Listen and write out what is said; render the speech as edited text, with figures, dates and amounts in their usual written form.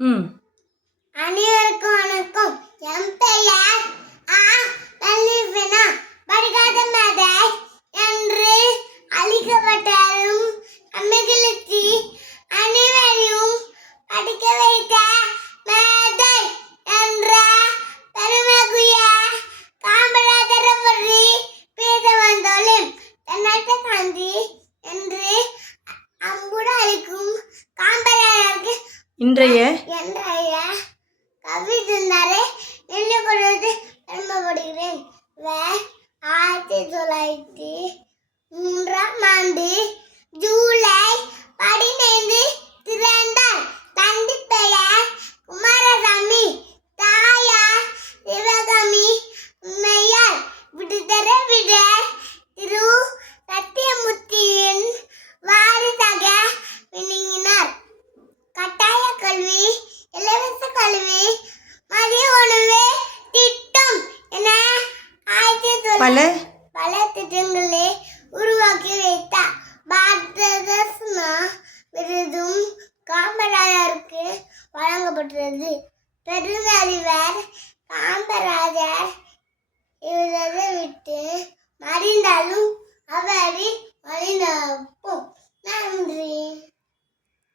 ம் அனைவருக்கும் வணக்கம். என் பெயர் ஆ லலிவனா. படிக்காத மேதை என்று அழைக்கப்பட்டாலும் அம்மைகளுக்கு அனைவரையும் படிக்க வைத்த மேதை என்ற பெருமைக்குரிய காமராஜரை பற்றி பேச வந்துள்ளேன். தென்னாட்டு காந்தி என்று அன்புடன் அழைக்கும் காமராஜருக்கு இன்றைய கவிதைந்தாரே நின்று கொள்வது பெருமைப்படுகிறேன். 1903 ஜூலை 15 பிறந்தார். தந்தை பெயர் குமாரசாமி, தாயார் சிவகாமி அம்மையார். விடுதலை விட திரு சத்தியமூர்த்தியின் வாரிசாக விளங்கினார். கட்டாய கல்வி, இலவச கல்வி, மதிய உணவு திட்டம் என பல திட்டங்களை உருவாக்கி வைத்தார். பாரத ரத்னா விருதும் காமராஜருக்கு வழங்கப்பட்டுள்ளது. பெருந்தலைவர் காமராஜர் இவரது விட்டு மறைந்தாலும்